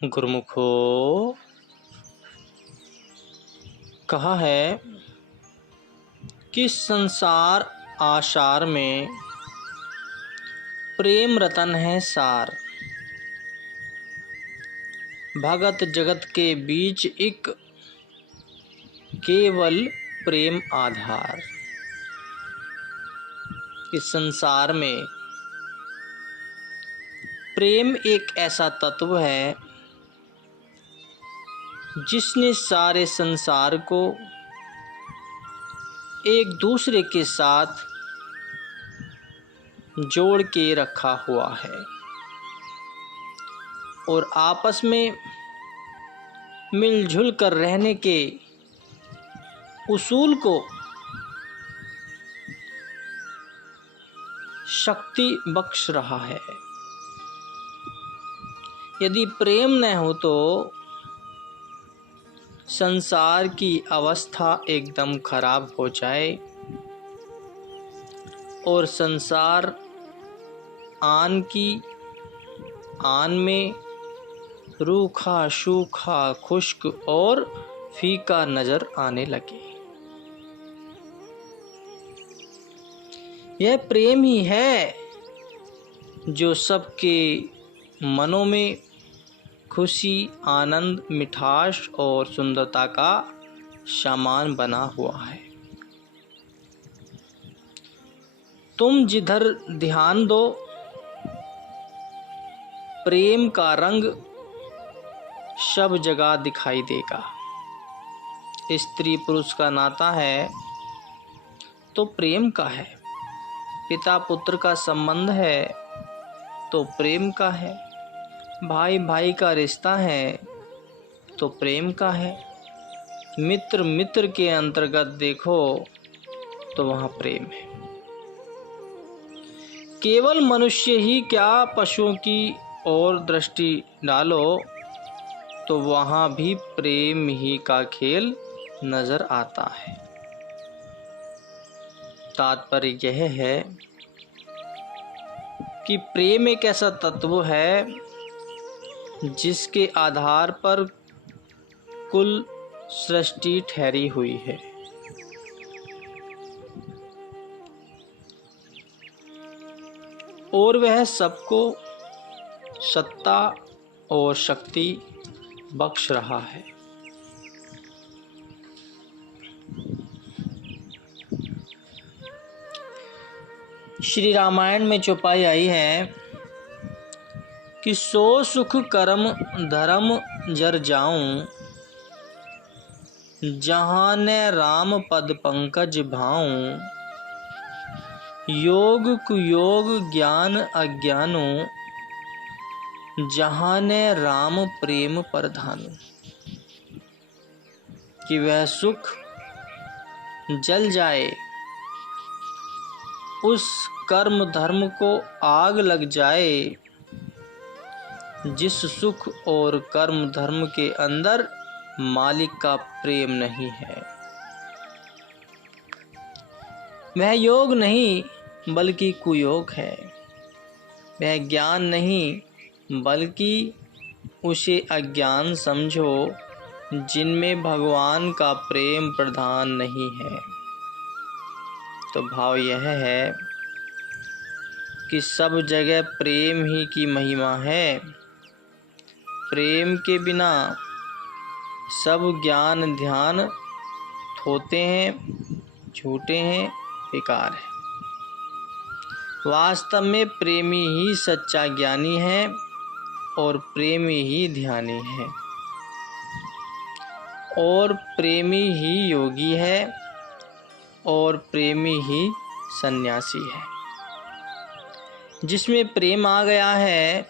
गुरुमुखो, कहा है कि संसार आसार में प्रेम रतन है सार। भगत जगत के बीच एक केवल प्रेम आधार। इस संसार में प्रेम एक ऐसा तत्व है जिसने सारे संसार को एक दूसरे के साथ जोड़ के रखा हुआ है और आपस में मिलजुल कर रहने के उसूल को शक्ति बख्श रहा है। यदि प्रेम न हो तो संसार की अवस्था एकदम खराब हो जाए और संसार आन की आन में रूखा सूखा खुश्क और फीका नजर आने लगे। यह प्रेम ही है जो सबके मनों में खुशी, आनंद, मिठास और सुंदरता का सामान बना हुआ है। तुम जिधर ध्यान दो प्रेम का रंग सब जगह दिखाई देगा। स्त्री पुरुष का नाता है तो प्रेम का है, पिता पुत्र का संबंध है तो प्रेम का है, भाई भाई का रिश्ता है तो प्रेम का है, मित्र मित्र के अंतर्गत देखो तो वहाँ प्रेम है। केवल मनुष्य ही क्या, पशुओं की ओर दृष्टि डालो तो वहाँ भी प्रेम ही का खेल नजर आता है। तात्पर्य यह है कि प्रेम एक ऐसा तत्व है जिसके आधार पर कुल सृष्टि ठहरी हुई है। और वह सबको सत्ता और शक्ति बख्श रहा है। श्री रामायण में चौपाई आई है कि सो सुख कर्म धर्म जर जाऊं, जहाँ ने राम पद पंकज भाऊं, योग कुयोग ज्ञान अज्ञानो, जहाँ ने राम प्रेम प्रधानु। कि वह सुख जल जाए, उस कर्म धर्म को आग लग जाए जिस सुख और कर्म धर्म के अंदर मालिक का प्रेम नहीं है। वह योग नहीं बल्कि कुयोग है, वह ज्ञान नहीं बल्कि उसे अज्ञान समझो जिनमें भगवान का प्रेम प्रधान नहीं है। तो भाव यह है कि सब जगह प्रेम ही की महिमा है। प्रेम के बिना सब ज्ञान ध्यान थोते हैं, झूठे हैं, बेकार है। वास्तव में प्रेमी ही सच्चा ज्ञानी है और प्रेमी ही ध्यानी है और प्रेमी ही योगी है और प्रेमी ही सन्यासी है। जिसमें प्रेम आ गया है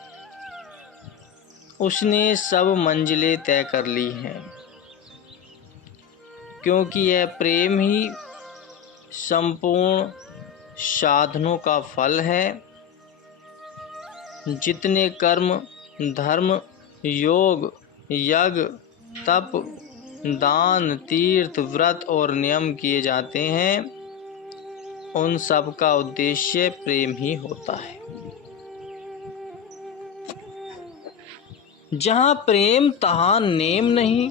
उसने सब मंजिलें तय कर ली हैं, क्योंकि यह प्रेम ही संपूर्ण साधनों का फल है। जितने कर्म धर्म योग यज्ञ तप दान तीर्थ व्रत और नियम किए जाते हैं, उन सब का उद्देश्य प्रेम ही होता है। जहाँ प्रेम तहाँ नेम नहीं,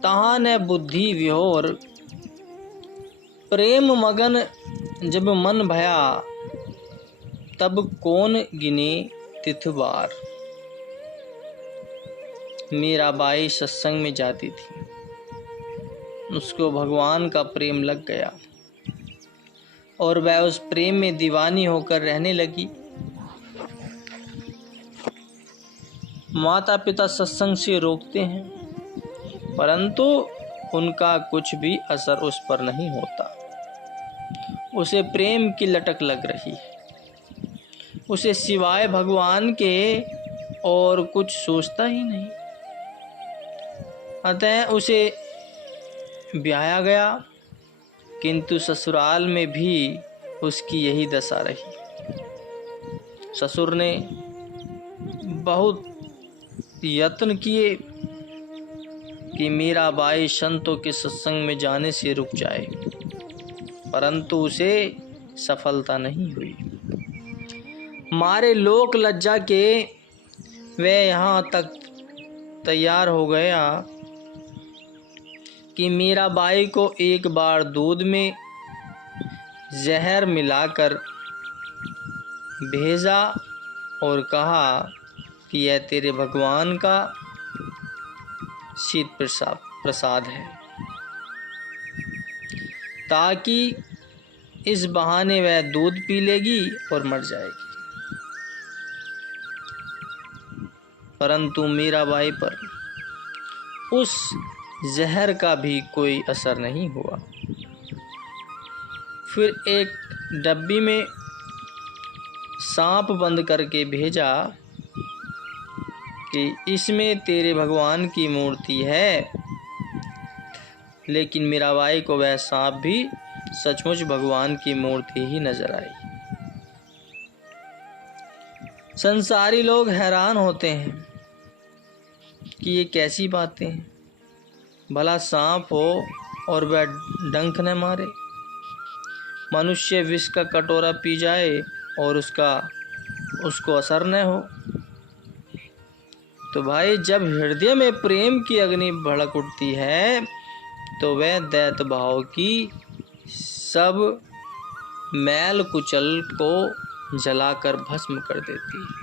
तहाँ न बुद्धि विहोर। प्रेम मगन जब मन भया, तब कौन गिने तिथवार। मीराबाई सत्संग में जाती थी, उसको भगवान का प्रेम लग गया और वह उस प्रेम में दीवानी होकर रहने लगी। माता पिता सत्संग से रोकते हैं, परंतु उनका कुछ भी असर उस पर नहीं होता। उसे प्रेम की लटक लग रही है, उसे सिवाय भगवान के और कुछ सोचता ही नहीं। अतः उसे ब्याया गया, किंतु ससुराल में भी उसकी यही दशा रही। ससुर ने बहुत यत्न किए कि मीराबाई संतों के सत्संग में जाने से रुक जाए, परंतु उसे सफलता नहीं हुई। मारे लोक लज्जा के वह यहाँ तक तैयार हो गया कि मीराबाई को एक बार दूध में जहर मिलाकर भेजा और कहा कि यह तेरे भगवान का शीत प्रसाद है, ताकि इस बहाने वह दूध पी लेगी और मर जाएगी। परंतु मीराबाई पर उस जहर का भी कोई असर नहीं हुआ। फिर एक डब्बी में सांप बंद करके भेजा कि इसमें तेरे भगवान की मूर्ति है। लेकिन मीराबाई को वह सांप भी सचमुच भगवान की मूर्ति ही नजर आई। संसारी लोग हैरान होते हैं कि ये कैसी बातें हैं, भला सांप हो और वह डंक न मारे। मनुष्य विष का कटोरा पी जाए और उसको असर न हो। तो भाई, जब हृदय में प्रेम की अग्नि भड़क उठती है तो वह दैत भाव की सब मैल कुचल को जलाकर भस्म कर देती है।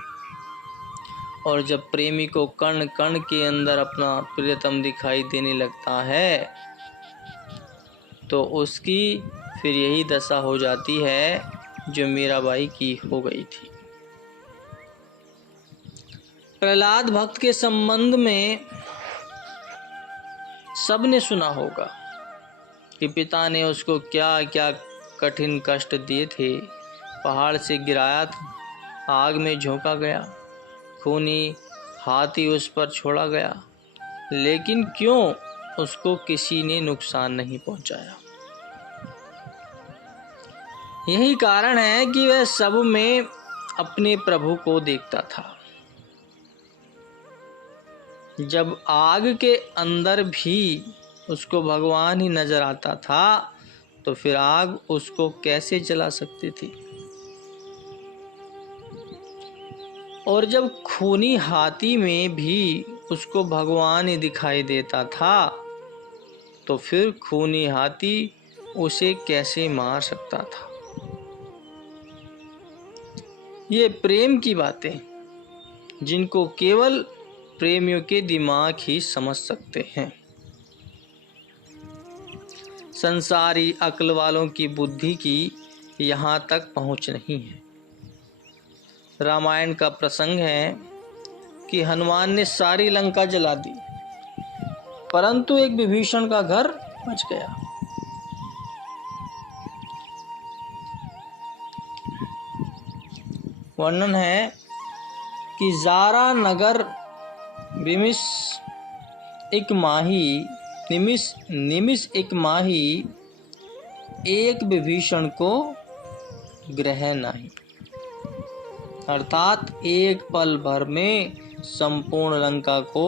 और जब प्रेमी को कण कण के अंदर अपना प्रियतम दिखाई देने लगता है तो उसकी फिर यही दशा हो जाती है जो मीराबाई की हो गई थी। प्रहलाद भक्त के संबंध में सबने सुना होगा कि पिता ने उसको क्या क्या कठिन कष्ट दिए थे। पहाड़ से गिराया था, आग में झोंका गया, खूनी हाथी उस पर छोड़ा गया, लेकिन क्यों उसको किसी ने नुकसान नहीं पहुंचाया। यही कारण है कि वह सब में अपने प्रभु को देखता था। जब आग के अंदर भी उसको भगवान ही नजर आता था तो फिर आग उसको कैसे जला सकती थी। और जब खूनी हाथी में भी उसको भगवान ही दिखाई देता था तो फिर खूनी हाथी उसे कैसे मार सकता था। ये प्रेम की बातें जिनको केवल प्रेमियों के दिमाग ही समझ सकते हैं। संसारी अक्ल वालों की बुद्धि की यहाँ तक पहुँच नहीं है। रामायण का प्रसंग है कि हनुमान ने सारी लंका जला दी, परंतु एक विभीषण का घर बच गया। वर्णन है कि जारा नगर निमिष एक माही एक विभीषण को ग्रह नहीं। अर्थात एक पल भर में संपूर्ण लंका को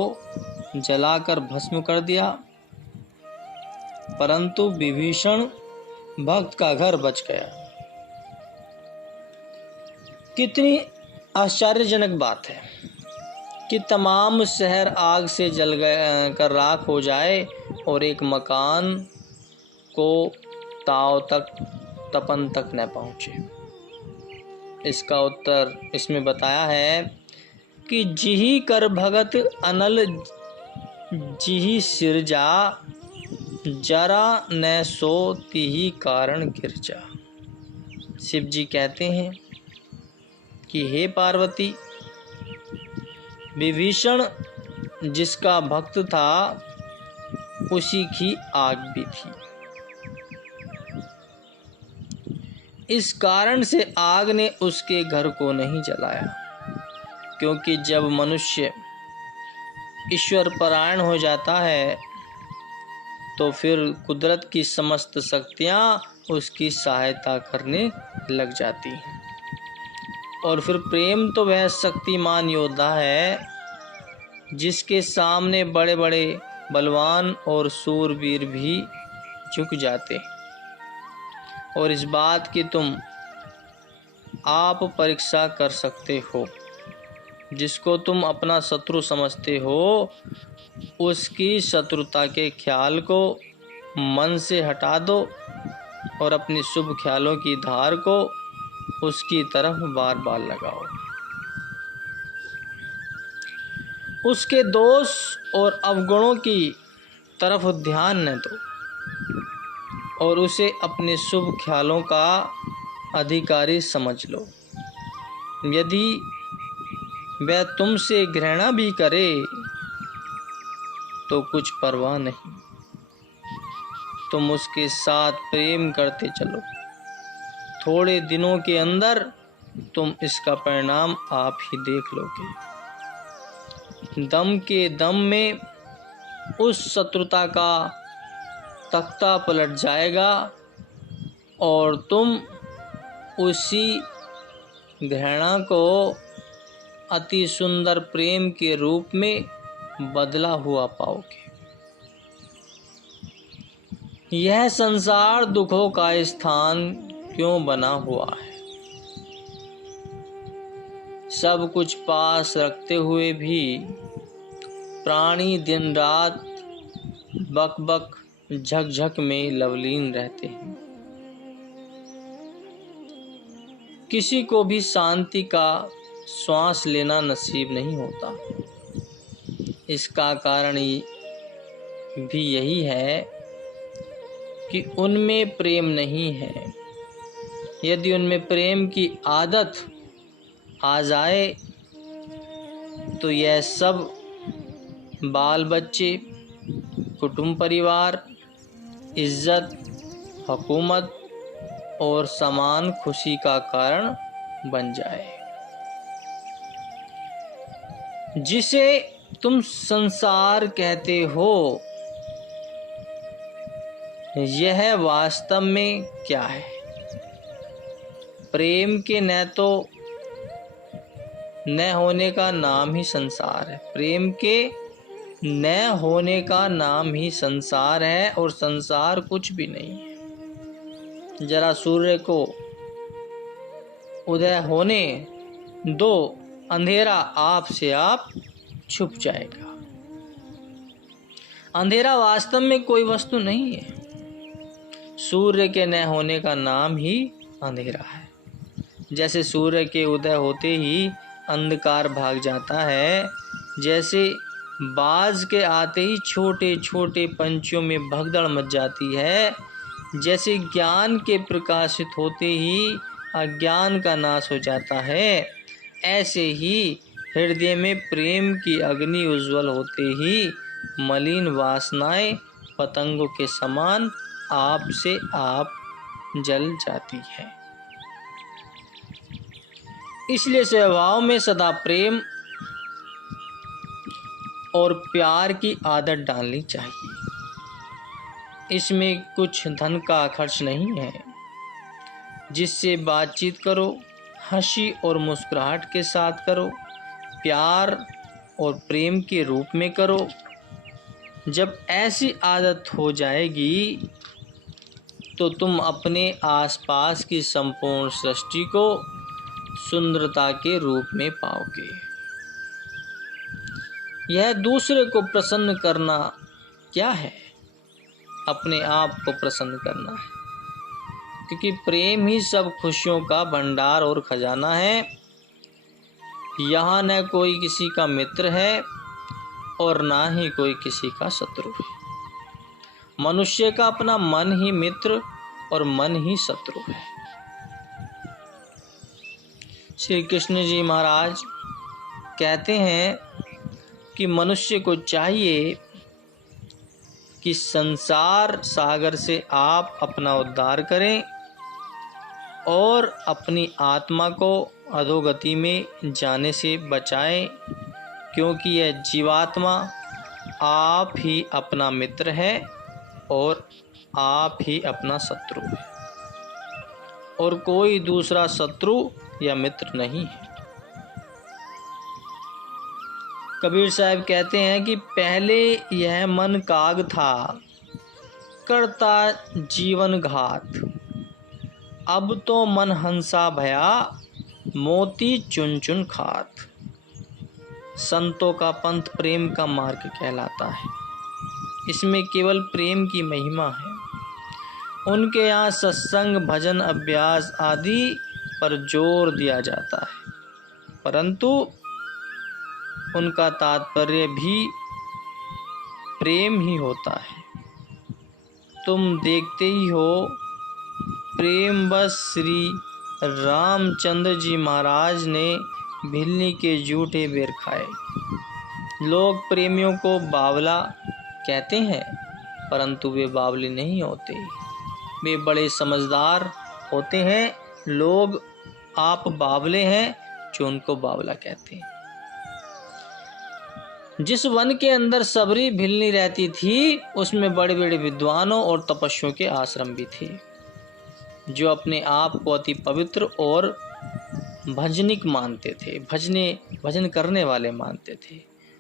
जलाकर भस्म कर दिया, परंतु विभीषण भक्त का घर बच गया। कितनी आश्चर्यजनक बात है। कि तमाम शहर आग से जल कर राख हो जाए और एक मकान को ताव तक तपन तक न पहुँचे। इसका उत्तर इसमें बताया है कि जिही कर भगत अनल जिही सिरजा, जरा न सो तिही कारण गिरजा। शिव जी कहते हैं कि हे पार्वती, विभीषण जिसका भक्त था उसी की आग भी थी। इस कारण से आग ने उसके घर को नहीं जलाया, क्योंकि जब मनुष्य ईश्वर परायण हो जाता है तो फिर कुदरत की समस्त शक्तियाँ उसकी सहायता करने लग जाती हैं। और फिर प्रेम तो वह शक्तिमान योद्धा है जिसके सामने बड़े बड़े बलवान और सूरवीर भी झुक जाते हैं। और इस बात की तुम आप परीक्षा कर सकते हो। जिसको तुम अपना शत्रु समझते हो उसकी शत्रुता के ख्याल को मन से हटा दो और अपनी शुभ ख्यालों की धार को उसकी तरफ बार बार लगाओ। उसके दोष और अवगुणों की तरफ ध्यान न दो और उसे अपने शुभ ख्यालों का अधिकारी समझ लो। यदि वह तुमसे घृणा भी करे तो कुछ परवाह नहीं, तुम उसके साथ प्रेम करते चलो। थोड़े दिनों के अंदर तुम इसका परिणाम आप ही देख लोगे। दम के दम में उस शत्रुता का तख्ता पलट जाएगा और तुम उसी घृणा को अति सुंदर प्रेम के रूप में बदला हुआ पाओगे। यह संसार दुखों का स्थान क्यों बना हुआ है? सब कुछ पास रखते हुए भी प्राणी दिन रात बक बक झकझक में लवलीन रहते हैं। किसी को भी शांति का श्वास लेना नसीब नहीं होता। इसका कारण भी यही है कि उनमें प्रेम नहीं है। यदि उनमें प्रेम की आदत आ जाए तो यह सब बाल बच्चे, कुटुंब परिवार, इज्जत, हुकूमत और समान खुशी का कारण बन जाए। जिसे तुम संसार कहते हो यह वास्तव में क्या है? प्रेम के न होने का नाम ही संसार है। प्रेम के न होने का नाम ही संसार है और संसार कुछ भी नहीं है। जरा सूर्य को उदय होने दो, अंधेरा आप से आप छुप जाएगा। अंधेरा वास्तव में कोई वस्तु नहीं है। सूर्य के न होने का नाम ही अंधेरा है। जैसे सूर्य के उदय होते ही अंधकार भाग जाता है, जैसे बाज के आते ही छोटे छोटे पंछियों में भगदड़ मच जाती है, जैसे ज्ञान के प्रकाशित होते ही अज्ञान का नाश हो जाता है, ऐसे ही हृदय में प्रेम की अग्नि उज्जवल होते ही मलिन वासनाएं पतंगों के समान आप से आप जल जाती है। इसलिए स्वभाव में सदा प्रेम और प्यार की आदत डालनी चाहिए। इसमें कुछ धन का खर्च नहीं है। जिससे बातचीत करो, हंसी और मुस्कुराहट के साथ करो, प्यार और प्रेम के रूप में करो। जब ऐसी आदत हो जाएगी तो तुम अपने आसपास की संपूर्ण सृष्टि को सुंदरता के रूप में पाओगे। यह दूसरे को प्रसन्न करना क्या है? अपने आप को प्रसन्न करना है, क्योंकि प्रेम ही सब खुशियों का भंडार और खजाना है। यहाँ न कोई किसी का मित्र है और ना ही कोई किसी का शत्रु है। मनुष्य का अपना मन ही मित्र और मन ही शत्रु है। श्री कृष्ण जी महाराज कहते हैं कि मनुष्य को चाहिए कि संसार सागर से आप अपना उद्धार करें और अपनी आत्मा को अधोगति में जाने से बचाएं, क्योंकि यह जीवात्मा आप ही अपना मित्र है और आप ही अपना शत्रु है, और कोई दूसरा शत्रु या मित्र नहीं है। कबीर साहब कहते हैं कि पहले यह मन काग था, करता जीवन घात, अब तो मन हंसा भया, मोती चुन चुन खात। संतों का पंथ प्रेम का मार्ग कहलाता है। इसमें केवल प्रेम की महिमा है। उनके यहाँ सत्संग, भजन, अभ्यास आदि पर जोर दिया जाता है, परंतु उनका तात्पर्य भी प्रेम ही होता है। तुम देखते ही हो, प्रेम बस श्री रामचंद्र जी महाराज ने भिल्ली के जूठे बेर खाए। लोग प्रेमियों को बावला कहते हैं, परंतु वे बावले नहीं होते, वे बड़े समझदार होते हैं। लोग आप बावले हैं जो उनको बावला कहते हैं। जिस वन के अंदर सबरी भिल्ली रहती थी, उसमें बड़े बड़े विद्वानों और तपस्वियों के आश्रम भी थे, जो अपने आप को अति पवित्र और भजनिक मानते थे, भजन करने वाले मानते थे,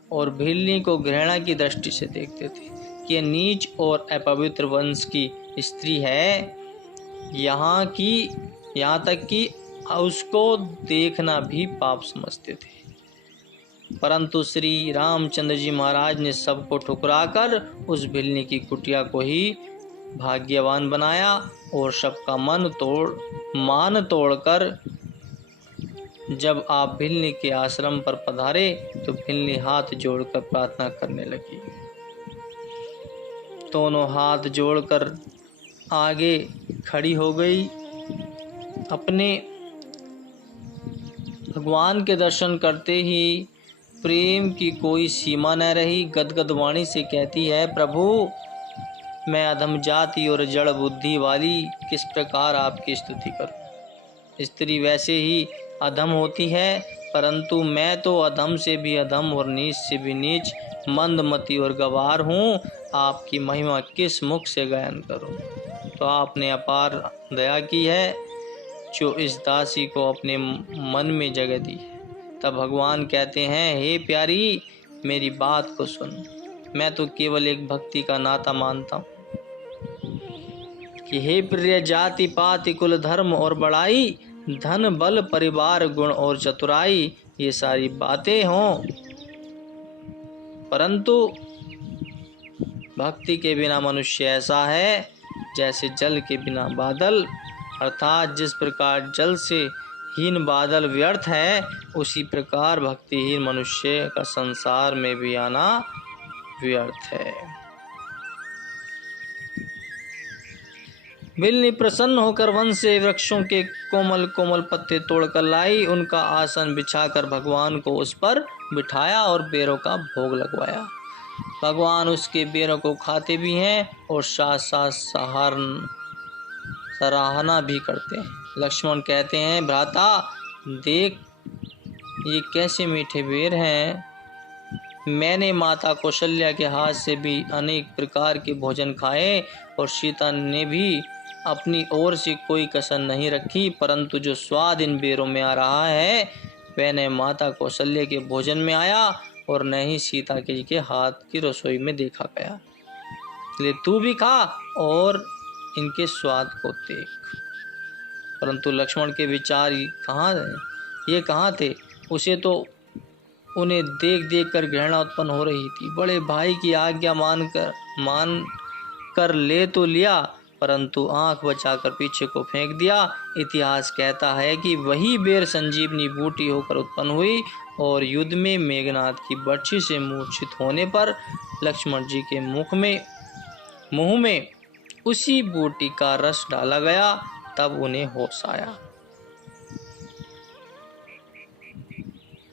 और भिल्ली को घृणा की दृष्टि से देखते थे कि यह नीच और अपवित्र वंश की स्त्री है। यहाँ तक कि उसको देखना भी पाप समझते थे। परंतु श्री रामचंद्र जी महाराज ने सबको ठुकराकर उस भिल्ली की कुटिया को ही भाग्यवान बनाया, और सबका मान तोड़कर जब आप भिल्ली के आश्रम पर पधारे तो भिल्ली हाथ जोड़कर प्रार्थना करने लगी। दोनों हाथ जोड़कर आगे खड़ी हो गई। अपने भगवान के दर्शन करते ही प्रेम की कोई सीमा न रही। गदगद वाणी से कहती है, प्रभु मैं अधम जाति और जड़ बुद्धि वाली किस प्रकार आपकी स्तुति करूं। स्त्री वैसे ही अधम होती है, परंतु मैं तो अधम से भी अधम और नीच से भी नीच, मंदमती और गवार हूँ। आपकी महिमा किस मुख से गायन करूं। तो आपने अपार दया की है जो इस दासी को अपने मन में जगह दी है। तब भगवान कहते हैं, हे प्यारी मेरी बात को सुन। मैं तो केवल एक भक्ति का नाता मानता हूँ कि हे प्रिय, जाति पाति कुल धर्म और बड़ाई, धन बल परिवार गुण और चतुराई, ये सारी बातें हों, परंतु भक्ति के बिना मनुष्य ऐसा है जैसे जल के बिना बादल। अर्थात जिस प्रकार जल से हीन बादल व्यर्थ है, उसी प्रकार भक्तिहीन मनुष्य का संसार में भी आना व्यर्थ है। भिल्ली प्रसन्न होकर वन से वृक्षों के कोमल कोमल पत्ते तोड़कर लाई। उनका आसन बिछाकर भगवान को उस पर बिठाया और बेरों का भोग लगवाया। भगवान उसके बेरों को खाते भी हैं और साथ साथ सराहना भी करते हैं। लक्ष्मण कहते हैं, भ्राता देख ये कैसे मीठे बेर हैं। मैंने माता कौशल्या के हाथ से भी अनेक प्रकार के भोजन खाए और सीता ने भी अपनी ओर से कोई कसर नहीं रखी, परंतु जो स्वाद इन बेरों में आ रहा है वह न माता कौशल्या के भोजन में आया और न ही सीता के हाथ की रसोई में देखा गया। इसलिए तू भी खा और इनके स्वाद को देख। परंतु लक्ष्मण के विचार ये कहाँ थे? उसे तो उन्हें देख देख कर घृणा उत्पन्न हो रही थी। बड़े भाई की आज्ञा मान कर ले तो लिया, परंतु आंख बचाकर पीछे को फेंक दिया। इतिहास कहता है कि वही बेर संजीवनी बूटी होकर उत्पन्न हुई और युद्ध में मेघनाद की बर्छी से मूर्छित होने पर लक्ष्मण जी के मुंह में उसी बूटी का रस डाला गया, तब उन्हें होश आया।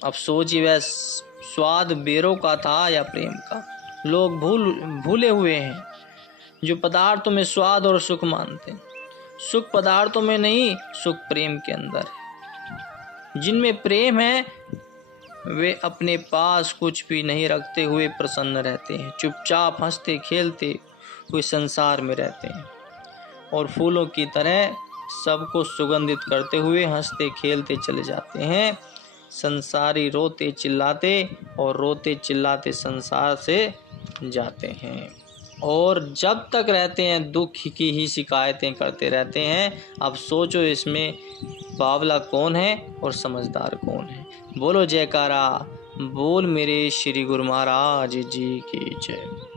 अब सोचिए वह स्वाद बेरों का था या प्रेम का। लोग भूले हुए हैं जो पदार्थों में स्वाद और सुख मानते हैं। सुख पदार्थों में नहीं, सुख प्रेम के अंदर है। जिनमें प्रेम है वे अपने पास कुछ भी नहीं रखते हुए प्रसन्न रहते हैं, चुपचाप हंसते खेलते हुए संसार में रहते हैं और फूलों की तरह सबको सुगंधित करते हुए हंसते खेलते चले जाते हैं। संसारी रोते चिल्लाते और रोते चिल्लाते संसार से जाते हैं और जब तक रहते हैं दुख की ही शिकायतें करते रहते हैं। अब सोचो इसमें बावला कौन है और समझदार कौन है। बोलो जयकारा, बोल मेरे श्री गुरु महाराज जी की जय।